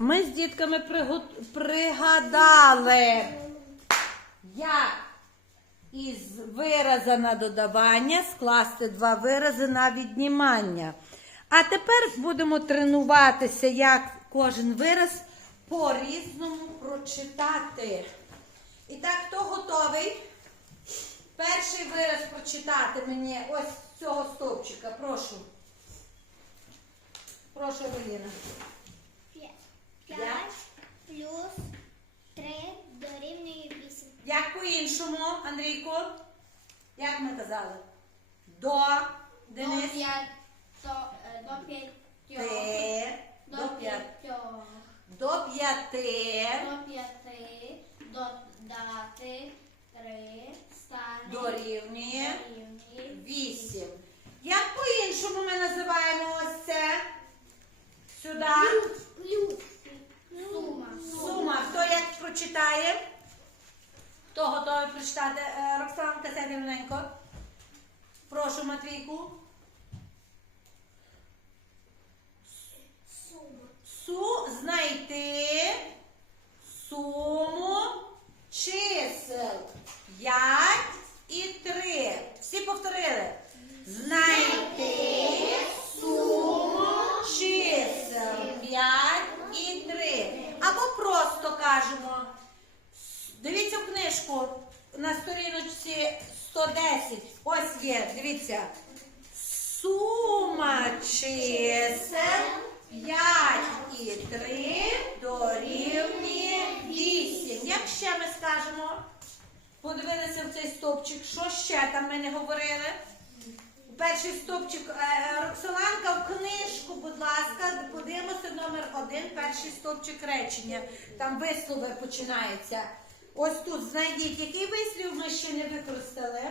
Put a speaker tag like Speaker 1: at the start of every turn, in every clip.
Speaker 1: Ми з дітками пригадали, як із вираза на додавання скласти два вирази на віднімання. А тепер будемо тренуватися, як кожен вираз по-різному прочитати. І так, хто готовий? Перший вираз прочитати мені ось з цього стовпчика. Прошу. Прошу, Евеліна.
Speaker 2: П'ять.
Speaker 1: П'ять.
Speaker 2: П'ять плюс три дорівнює вісім.
Speaker 1: Як по-іншому, Андрійко? Як ми казали? До Денис.
Speaker 2: До п'ять. До, е, до п'ятьох.
Speaker 1: Ти.
Speaker 2: До
Speaker 1: До п'яти.
Speaker 2: п'ятьох.
Speaker 1: До п'яти.
Speaker 2: До п'яти. Додати три. Стане.
Speaker 1: Дорівнює
Speaker 2: Дорівнює
Speaker 1: вісім. Як по-іншому ми називаємо ось це? Сюди.
Speaker 2: Плюс. Сума.
Speaker 1: Сума. Хто як прочитає? Хто готовий прочитати? Е, Роксанка, сяде рівненько. Прошу, Матвійку.
Speaker 2: Сума.
Speaker 1: Су знайти суму чисел 5 і 3. Всі повторили. Знайти суму чисел 5 і 3. Або просто кажемо. Дивіться в книжку на сторіночці 110. Ось є, дивіться. Сума чисел 5 і 3 дорівнює 8. Як ще ми скажемо? Стовпчик, що ще там ми не говорили? Перший стовпчик е, Роксоланка в книжку, будь ласка, подивимося номер один, перший стовпчик речення. Там вислови починаються. Ось тут знайдіть, який вислів ми ще не використали?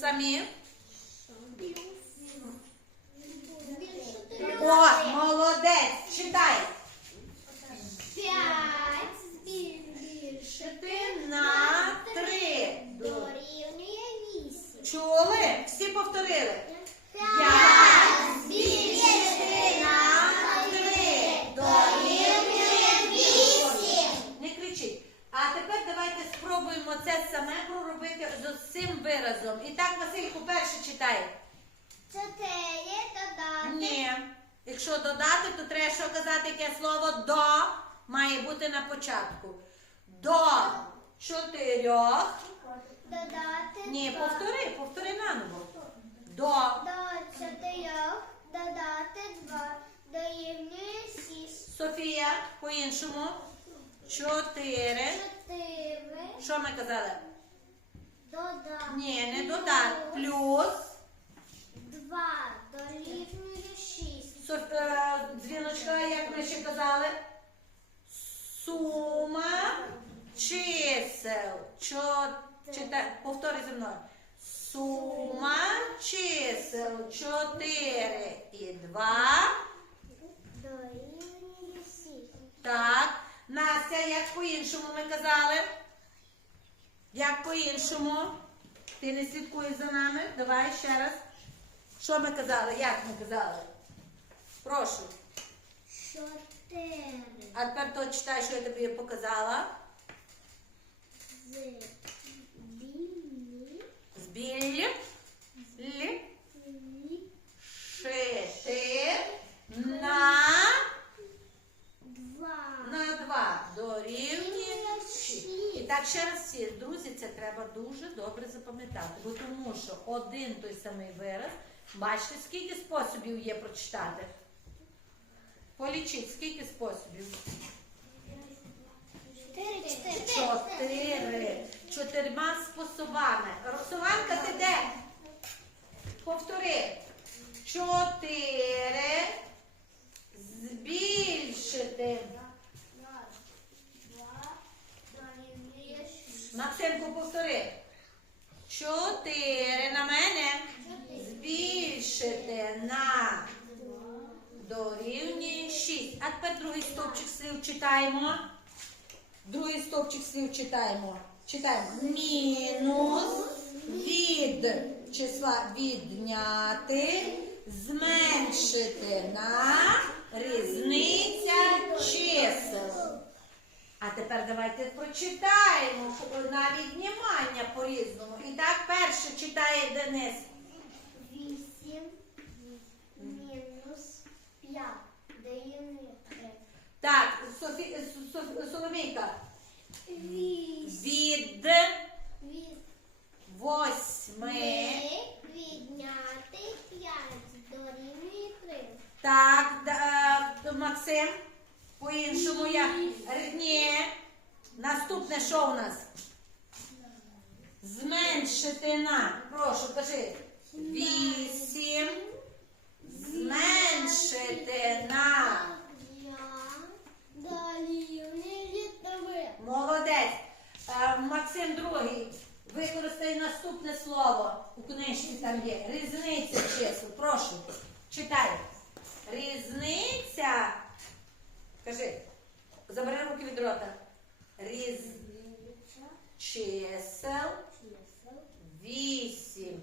Speaker 1: Самі? О, молодець! Читай!
Speaker 2: П'ять збільшити
Speaker 1: на три.
Speaker 2: дорівнює вісім.
Speaker 1: Чули? Всі повторили.
Speaker 2: П'ять збільшити
Speaker 1: на три
Speaker 2: дорівнює вісім.
Speaker 1: Не кричіть. А тепер давайте спробуємо це саме проробити з цим виразом. І так, Васильку, перше читай.
Speaker 2: Чотири додати.
Speaker 1: Ні. Якщо додати, то треба що казати, яке слово до має бути на початку. До чотирьох.
Speaker 2: Додати
Speaker 1: Ні,
Speaker 2: два.
Speaker 1: повтори, повтори наново. До
Speaker 2: До чотирьох додати два дорівнює шість.
Speaker 1: Софія, по-іншому. Чотири.
Speaker 2: Чотири
Speaker 1: Що ми казали?
Speaker 2: додати.
Speaker 1: Ні, не додати. Плюс.
Speaker 2: Два дорівнює шість.
Speaker 1: Соф... е, Дзвіночка, як ми ще казали? Сума чисел. Чо... Читай, повтори зі мною. Сума чисел 4 і 2.
Speaker 2: Дорівнює.
Speaker 1: Так. Настя, як по-іншому ми казали? Як по-іншому? Ти не слідкуєш за нами? Давай ще раз. Що ми казали? Як ми казали? Прошу.
Speaker 2: Чотири
Speaker 1: А тепер то читай, що я тобі показала.
Speaker 2: з білі
Speaker 1: Збіль. Лі. Шити. На.
Speaker 2: два.
Speaker 1: На два. Дорівнює. І так ще раз всі, друзі, це треба дуже добре запам'ятати. Бо тому що один той самий вираз, бачите, скільки способів є прочитати? Полічіть, скільки способів?
Speaker 2: Чотири, чотири.
Speaker 1: Чотирма способами. Роксоланка, ти де? Повтори. Чотири. Збільшити.
Speaker 2: Два дорівнює шість.
Speaker 1: Максимку, повтори. Чотири на мене. Збільшити на дорівнює шість. А тепер другий стовпчик слів читаємо. Другий стовпчик слів читаємо. Читаємо. Мінус від числа відняти, зменшити на різниця А тепер давайте прочитаємо на віднімання по-різному. І так, перше читає Денис.
Speaker 2: Вісім мінус п'ять дорівнює три.
Speaker 1: Так, Соломійка.
Speaker 2: Вісім
Speaker 1: Від
Speaker 2: від
Speaker 1: восьми.
Speaker 2: відняти п'ять дорівнює три.
Speaker 1: Так, да, е, Максим. По-іншому як? Ні. Наступне що у нас? Зменшити на. Прошу, кажи. Вісім. Зменшити на.
Speaker 2: Я дорівнює три.
Speaker 1: Молодець. Е, Максим другий. Використай наступне слово. У книжці там є. Різниця чисел. Прошу. Читай. Різниця. Кажи. Забери руки від рота. Різниця чисел 8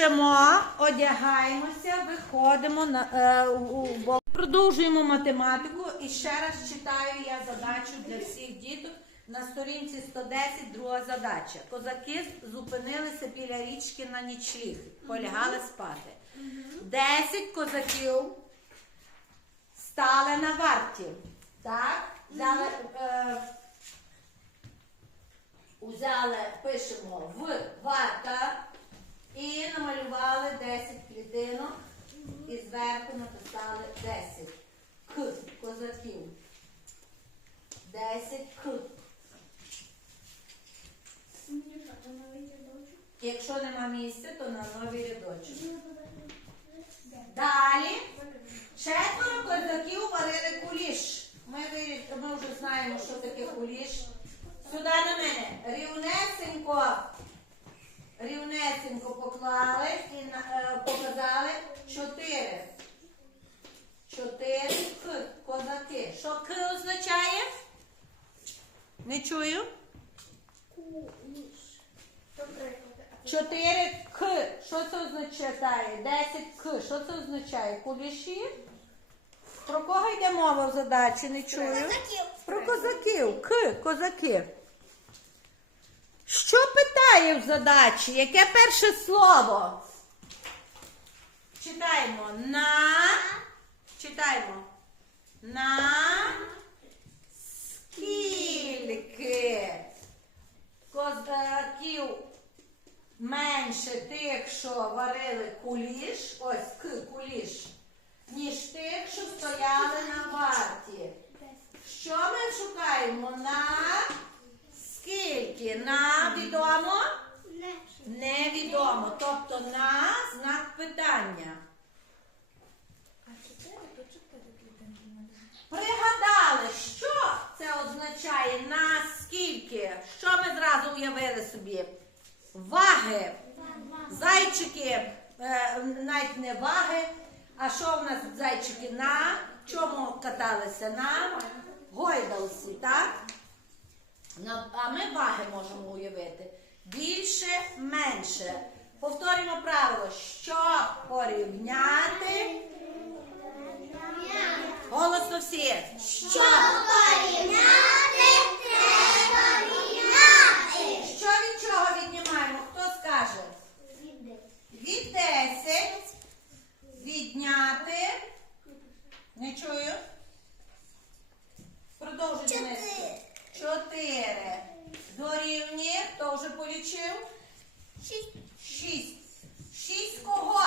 Speaker 1: спішимо, одягаємося, виходимо на е, у- у Продовжуємо математику і ще раз читаю я задачу для всіх діток. На сторінці 110 друга задача. Козаки зупинилися біля річки на нічліг, полягали спати. Десять козаків стали на варті. Так? Взяли, е, Узяли, пишемо в варта і намалювали 10 клітинок і зверху написали 10 к козаків. 10 к. Якщо нема місця, то на новий рядочок. Далі четверо козаків варили куліш. Ми, вирі- ми вже знаємо, що таке куліш. Сюди на мене. Рівнесенько. Рівнесенько поклали і на- е, показали чотири. Чотири к козаки. Що к означає? Не чую. Чотири к. Що це означає? Десять к. Що це означає? Куліші? Про кого йде мова в задачі? Не чую. Про козаків. К. Козаки. Що питає в задачі? Яке перше слово? Читаємо. На. Читаємо. На. Скільки козаків менше тих, що варили куліш, ось куліш, ніж тих, що стояли на варті. Що ми шукаємо? На скільки? На відомо? Невідомо. Тобто на знак питання. Пригадали, що це означає наскільки? Що ми зразу уявили собі? Ваги. Зайчики, е, навіть не ваги. А що в нас зайчики на чому каталися? На гойдалці, так? А ми ваги можемо уявити. Більше, менше. Повторюємо правило, щоб порівняти. Голосно всі. Щоб Що від чого віднімаємо? Хто скаже? Від 10 відняти. Не чую. Продовжуй Денис. Чотири. Дорівнює. Хто вже полічив? Шість. Шість Шість кого?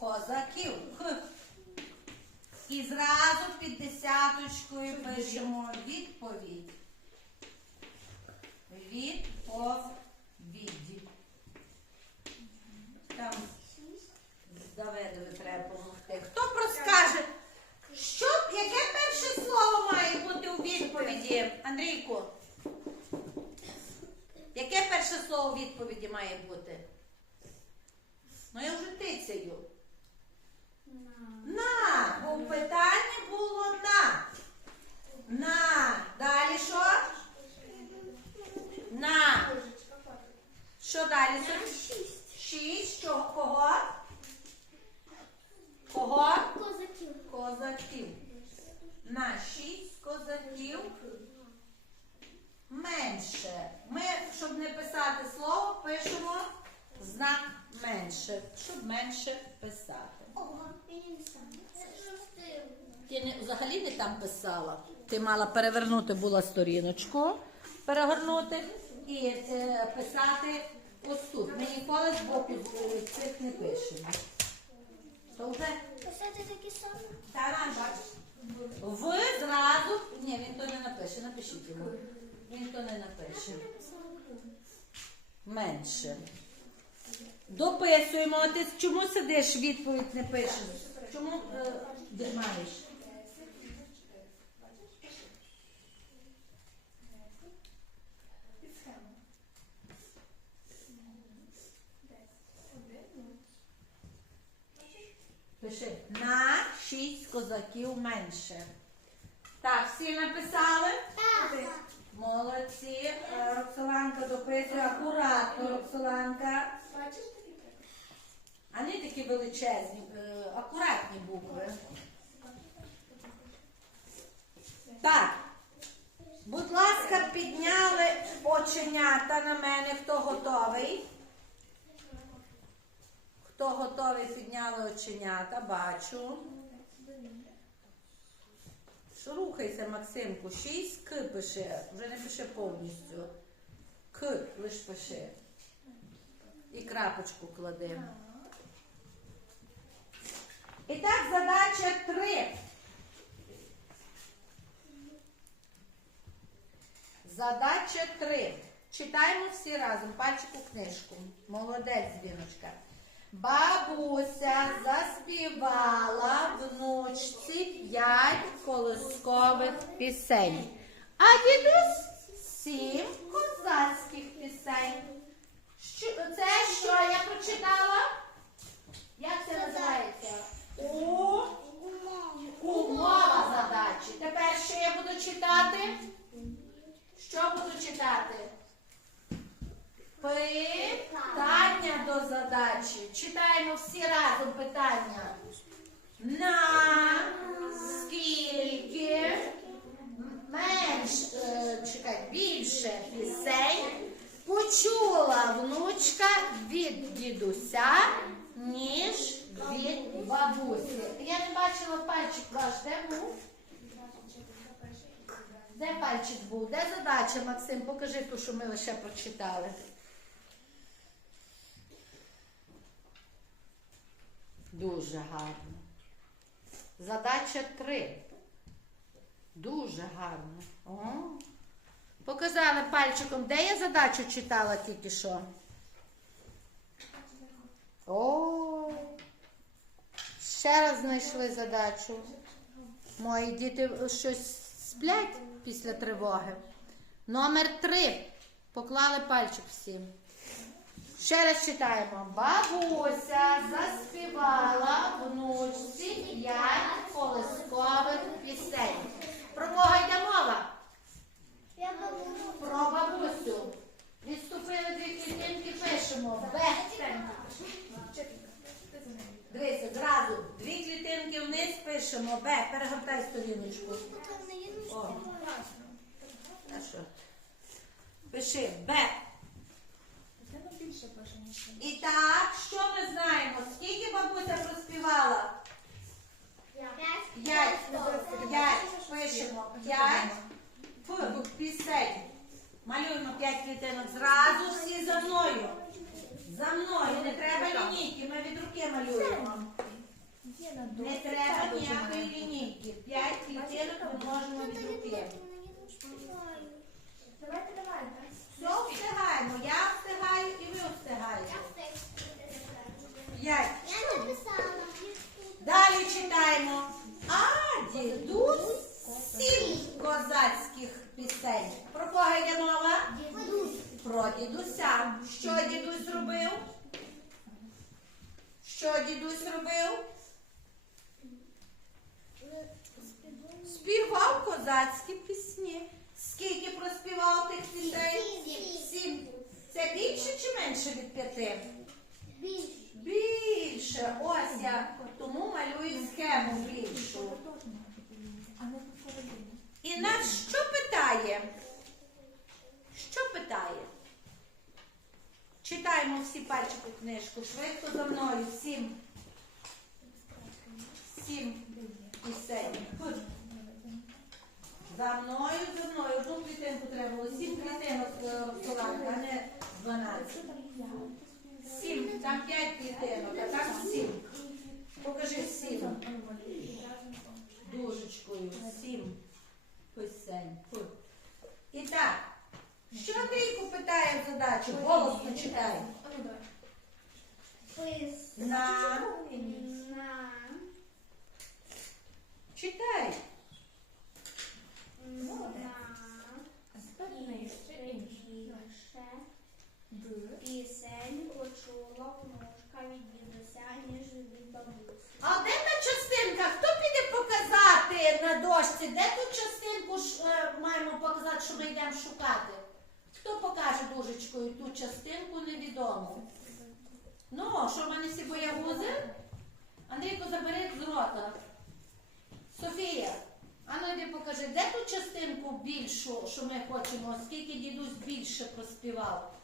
Speaker 1: Козаків. Х. І зразу під десяточкою пишемо відповідь. Відповіді. Там з Давидові треба допомогти. Хто проскаже, що, яке перше слово має бути у відповіді, Андрійку? Яке перше слово у відповіді має бути? Ну я вже тицяю. На, бо в питанні було на. На. Далі що? На. Що далі? Софі? Шість. Що? Кого? Кого?
Speaker 2: Козаків.
Speaker 1: Козаків. На шість козаків менше. Ми, щоб не писати слово, пишемо знак менше, щоб менше писати.
Speaker 2: Ого, я не знаю. Це шостив.
Speaker 1: Ти не, взагалі не там писала. Ти мала перевернути була сторіночку, перегорнути і е, писати ось тут. Ми ніколи з боку цих не пишемо. То вже
Speaker 2: Писати такі самі?
Speaker 1: Таран, бачиш? Ви зразу. Ні, він то не напише, напишіть йому. Він то не напише. Менше. Дописуємо. А Ти чому сидиш, відповідь не пишеш? Чому е, маєш? Пиши. На шість козаків менше. Так, всі написали?
Speaker 2: Так.
Speaker 1: Молодці. Е, Роксоланка дописує акуратно, Роксоланка. А не такі величезні, е, акуратні букви. Так. Будь ласка, підняли оченята на мене, хто готовий. Хто готовий, підняли оченята, бачу. Рухайся, Максимку? Шість К пиши, вже не пиши повністю. К лиш пиши. І крапочку клади. І так, задача три. Задача три. Читаємо всі разом. Пальчик у книжку. Молодець, Діночка. Бабуся заспівала внучці п'ять колоскових пісень. А дідусь сім козацьких пісень. Це що я прочитала? Як це називається? У умова задачі. Тепер що я буду читати? Що буду читати? Питання до задачі. Читаємо всі разом питання. На скільки менш, е, чекай, більше пісень почула внучка від дідуся, ніж від бабусі. Я не бачила пальчик ваш, де був? Де пальчик був? Де задача, Максим? Покажи ту, що ми лише прочитали. Дуже гарно. Задача три. Дуже гарно. О. Показали пальчиком, де я задачу читала тільки що. О. Ще раз знайшли задачу. Мої діти щось сплять після тривоги. Номер три. Поклали пальчик всім. Ще раз читаємо. Бабуся заспівала внучці п'ять колискових пісень. Про кого йде мова? Про бабусю. Відступили дві клітинки, пишемо. Б. Дивися, зразу. Дві клітинки вниз пишемо. Б. Перегортай сторіночку. О. Пиши Б. І так, що ми знаємо? Скільки бабуся проспівала? П'ять. П'ять. Пишемо. П'ять. Пісень. Малюємо п'ять клітинок. Зразу всі за мною. За мною. Не треба лінійки. Ми від руки малюємо. Не треба ніякої лінійки. П'ять клітинок ми можемо від руки.
Speaker 2: Давайте, давайте.
Speaker 1: Все встигаємо. Я встигаю і ви встигаєте. П'ять.
Speaker 2: Я написала.
Speaker 1: Далі читаємо. А дідусь сім козацьких пісень. Про кого йде мова? Про дідуся. Що дідусь робив? Що дідусь робив? Співав козацькі пісні. Скільки проспівав тих пісень?
Speaker 2: Сім.
Speaker 1: Сім. Це більше чи менше від п'яти?
Speaker 2: Більше.
Speaker 1: Більше. Ось я тому малюю схему більшу. І нас що питає? Що питає? Читаємо всі пальчики книжку. Швидко за мною. Сім. Сім пісень. За мною, за мною. Одну клітинку треба було. Сім клітинок е, Роксоланка, а не 12. Сім. Там п'ять клітинок, а там сім. Покажи сім. Дужечкою. Сім писень. Фу. І так. Що Андрійку питає в задачу? Голосно читай. На.
Speaker 2: На.
Speaker 1: Читай.
Speaker 2: Пісень почула внучка від дідуся, ніж від бабусі.
Speaker 1: А де та частинка? Хто піде показати на дошці? Де ту частинку е, маємо показати, що ми йдемо шукати? Хто покаже дужечкою ту частинку невідому? Ну, що в мене всі боягузи? Андрійко, забери з рота. Софія, а ну йди покажи, де ту частинку більшу, що ми хочемо, скільки дідусь більше проспівав?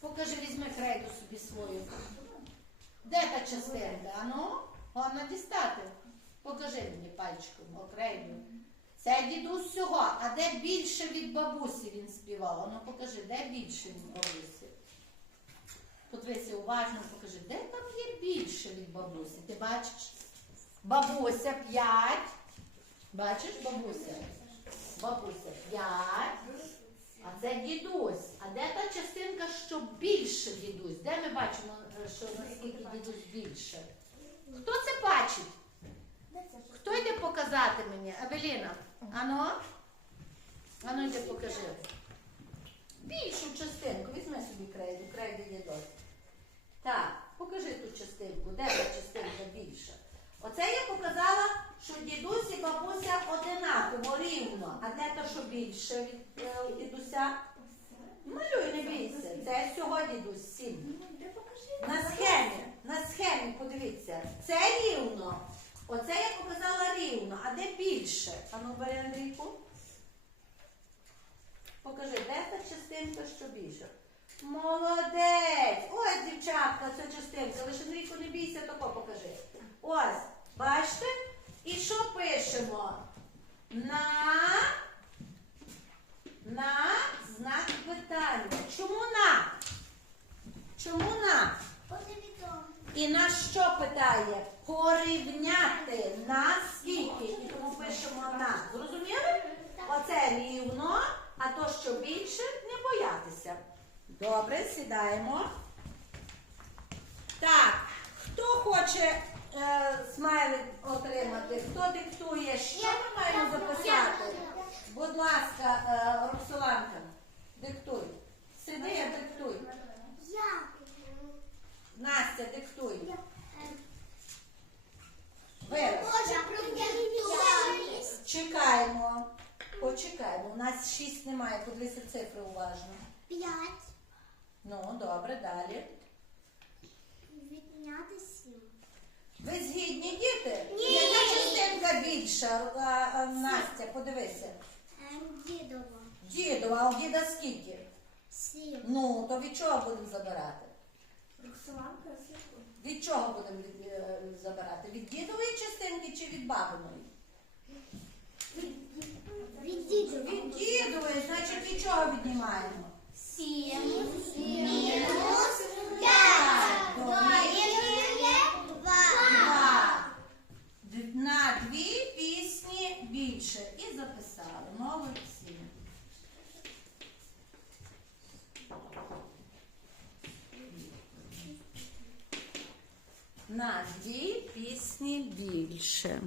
Speaker 1: Покажи, візьми крейду собі свою. Де та частинка? Ану, головне дістати. Покажи мені пальчиком, окрейду. Це дідусь всього, а де більше від бабусі він співав? Ану покажи, де більше від бабусі? Подивися уважно, покажи, де там є більше від бабусі? Ти бачиш? Бабуся 5. Бачиш, бабуся? Бабуся 5. А це дідусь. А де та частинка, що більше дідусь? Де ми бачимо, е, що наскільки дідусь більше? Хто це бачить? Хто йде показати мені? Авеліна? Ано? Ану йде покажи. Більшу частинку. Візьми собі крейду, крейди є досить. Так, покажи ту частинку. Де та частинка більша? Оце я показала, що дідусь і бабуся одинаково рівно. А де то, що більше від е, дідуся? Малюй, не бійся. Це всього дідусь сім. На схемі, на схемі, подивіться, це рівно. Оце я показала рівно, а де більше? А ну бери Андрійку. Покажи, де та частинка, що більше? Молодець! Ось, дівчатка, це частинка. Лише Андрійку не бійся, тако покажи. Ось, бачите? І що пишемо? На, на знак питання. Чому на? Чому на? І нас що питає? Порівняти на скільки? І тому пишемо на. Зрозуміли? Оце рівно, а то, що більше, не боятися. Добре, сідаємо. Так, хто хоче е, смайлик отримати? Хто диктує? Що ми маємо записати? Будь ласка, е, Роксоланка, диктуй. Сиди, диктуй.
Speaker 2: Я.
Speaker 1: Настя, диктуй.
Speaker 2: Е,
Speaker 1: Вираз.
Speaker 2: Може, продивитися.
Speaker 1: Чекаємо. Почекаємо. У нас шість немає. Подивися цифри уважно.
Speaker 2: П'ять.
Speaker 1: Ну, добре, далі.
Speaker 2: Відняти сім.
Speaker 1: Ви згідні діти?
Speaker 2: Ні.
Speaker 1: Яка частинка більша? А, а, Настя, подивися.
Speaker 2: Ем, Дідова.
Speaker 1: Діду, а у діда скільки?
Speaker 2: Сім.
Speaker 1: Ну, то від чого будемо забирати? Від чого будемо від- е, забирати? Від дідової частинки чи від бабиної?
Speaker 2: Від дідова.
Speaker 1: Від дідової, значить від чого віднімаємо?
Speaker 2: Сім. Мінус п'ять. Дорівнює два.
Speaker 1: Два. На дві пісні більше. І записали. Молодці. На дві пісні більше.